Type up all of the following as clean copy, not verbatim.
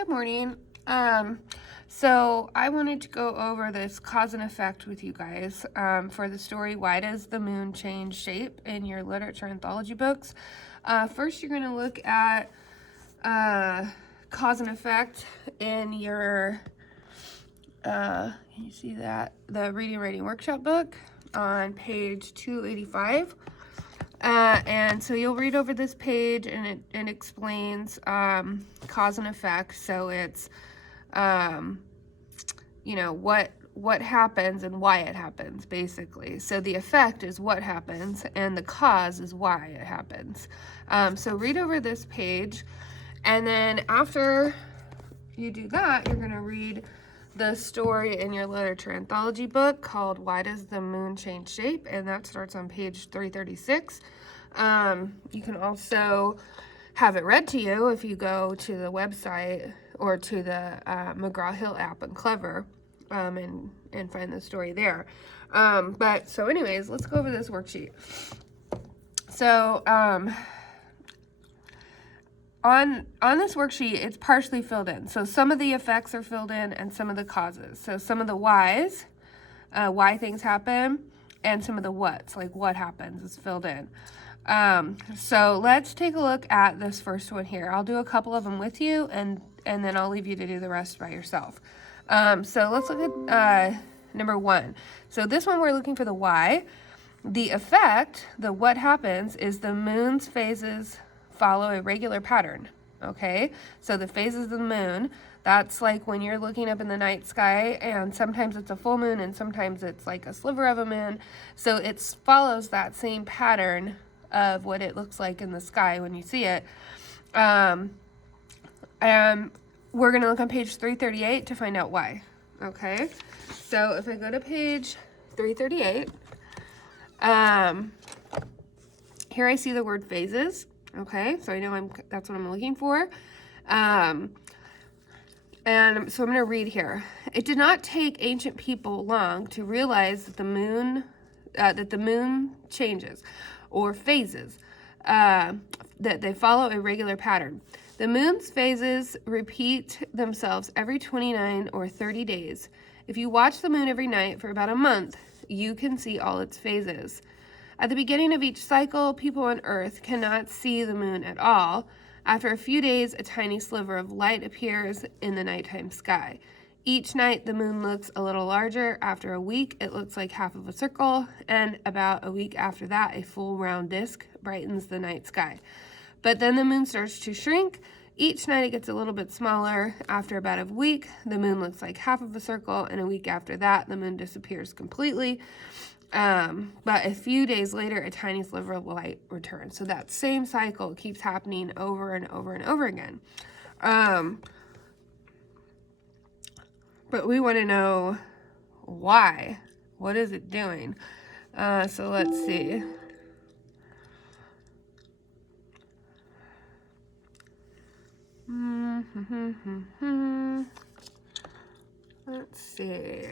Good morning. So I wanted to go over this cause and effect with you guys for the story, Why Does the Moon Change Shape, in your literature anthology books. First, you're going to look at cause and effect in your, can you see that? The Reading Writing Workshop book on page 285. And so you'll read over this page, and it explains cause and effect. So it's you know, what happens and why it happens, basically. So the effect is what happens, and the cause is why it happens. So read over this page, and then after you do that, you're going to read the story in your literature anthology book called Why Does the Moon Change Shape? And that starts on page 336. You can also have it read to you if you go to the website or to the McGraw-Hill app on Clever and find the story there. So anyways, let's go over this worksheet. So on this worksheet, it's partially filled in. So some of the effects are filled in and some of the causes. So some of the whys, why things happen, and some of the whats, like what happens, is filled in. So let's take a look at this first one here. I'll do a couple of them with you, and then I'll leave you to do the rest by yourself. So let's look at number one. So this one, we're looking for the why. The effect, the what happens, is the moon's phases follow a regular pattern. Okay, so the phases of the moon, that's like when you're looking up in the night sky, and sometimes it's a full moon and sometimes it's like a sliver of a moon. So it follows that same pattern of what it looks like in the sky when you see it. And we're going to look on page 338 to find out why. Okay, so if I go to page 338, here I see the word phases. Okay, so I know that's what I'm looking for. And so I'm going to read here. It did not take ancient people long to realize that the moon changes, or phases, that they follow a regular pattern. The moon's phases repeat themselves every 29 or 30 days. If you watch the moon every night for about a month, you can see all its phases. At the beginning of each cycle, people on Earth cannot see the moon at all. After a few days, a tiny sliver of light appears in the nighttime sky. Each night, the moon looks a little larger. After a week, it looks like half of a circle, and about a week after that, a full round disk brightens the night sky. But then the moon starts to shrink. Each night it gets a little bit smaller. After about a week, the moon looks like half of a circle, and a week after that, the moon disappears completely. But a few days later, a tiny sliver of light returns. So that same cycle keeps happening over and over and over again. But we want to know why. What is it doing? So let's see. Let's see.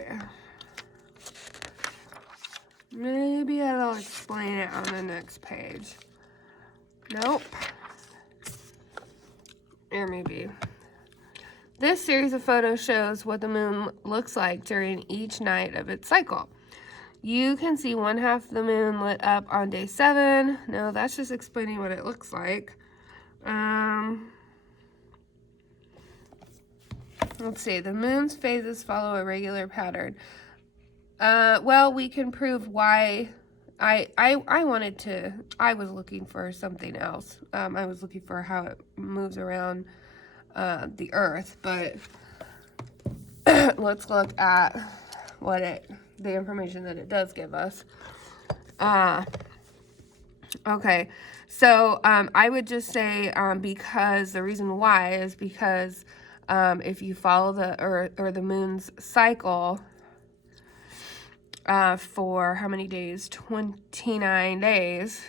Maybe I'll explain it on the next page. Nope. Or maybe. This series of photos shows what the moon looks like during each night of its cycle. You can see one half of the moon lit up on day 7. No, that's just explaining what it looks like. Let's see. The moon's phases follow a regular pattern. Well, we can prove why. I was looking for something else. I was looking for how it moves around the Earth, but let's look at the information that it does give us. Okay, so I would just say because the reason why is because if you follow the Earth or the moon's cycle for how many days? 29 days,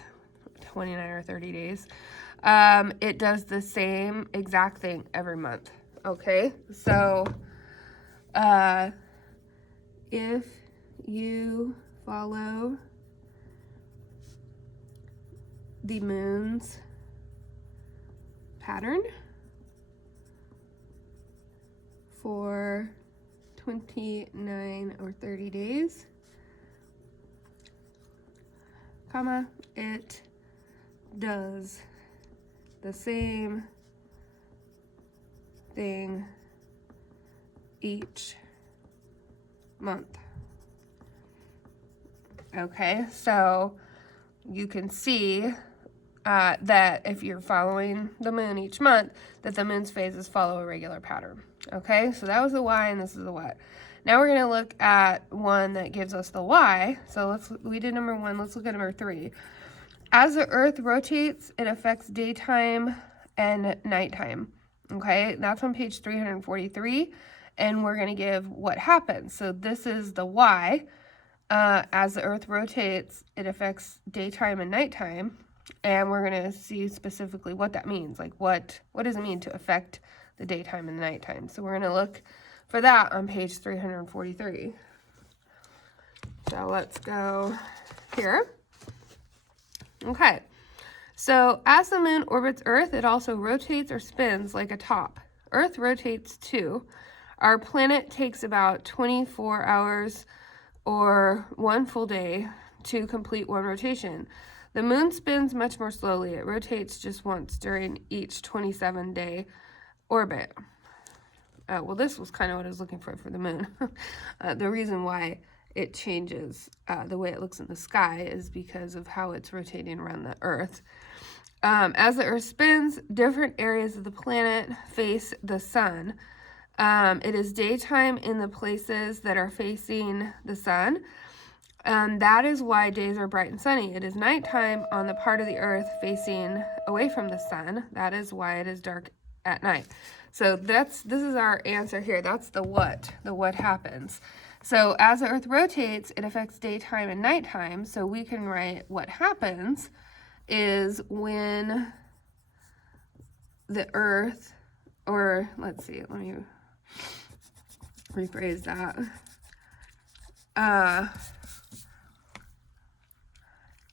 29 or 30 days. It does the same exact thing every month. Okay, so if you follow the moon's pattern, for 29 or 30 days, comma, it does the same thing each month. Okay, so you can see that if you're following the moon each month, that the moon's phases follow a regular pattern. Okay, so that was the why and this is the what. Now we're going to look at one that gives us the why. So we did number 1, let's look at number 3. As the earth rotates, it affects daytime and nighttime. Okay, that's on page 343, and we're going to give what happens. So this is the why. As the earth rotates, it affects daytime and nighttime, and we're going to see specifically what that means. Like what does it mean to affect the daytime and the nighttime? So we're going to look for that on page 343. So let's go here. Okay, so as the moon orbits Earth, it also rotates or spins like a top. Earth rotates too. Our planet takes about 24 hours or 1 full day to complete one rotation. The moon spins much more slowly. It rotates just once during each 27-day orbit. Well, this was kind of what I was looking for the moon. The reason why it changes the way it looks in the sky is because of how it's rotating around the Earth. As the Earth spins, different areas of the planet face the sun. It is daytime in the places that are facing the sun. That is why days are bright and sunny. It is nighttime on the part of the Earth facing away from the sun. That is why it is dark at night. So this is our answer here. That's the what happens. So as the Earth rotates, it affects daytime and nighttime. So we can write what happens is when the Earth, or let's see, let me rephrase that.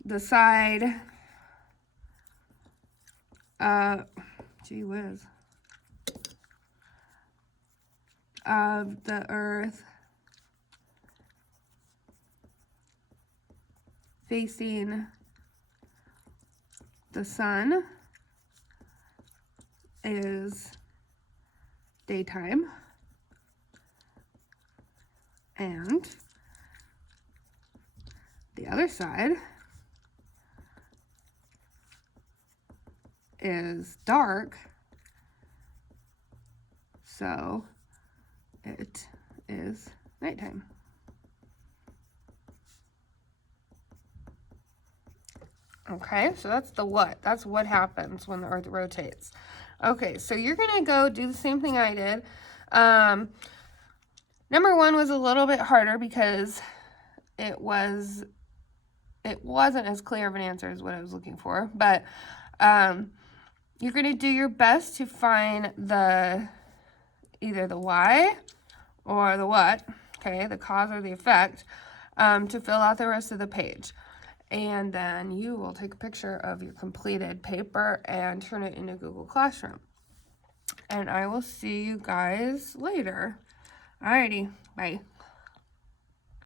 The side, gee whiz, of the Earth facing the sun is daytime, and the other side is dark, so it is nighttime. Okay, so that's the what. That's what happens when the Earth rotates. Okay, so you're going to go do the same thing I did. Number 1 was a little bit harder because it wasn't as clear of an answer as what I was looking for. But you're going to do your best to find either the why or the what, okay, the cause or the effect, to fill out the rest of the page. And then you will take a picture of your completed paper and turn it into Google Classroom. And I will see you guys later. Alrighty, bye.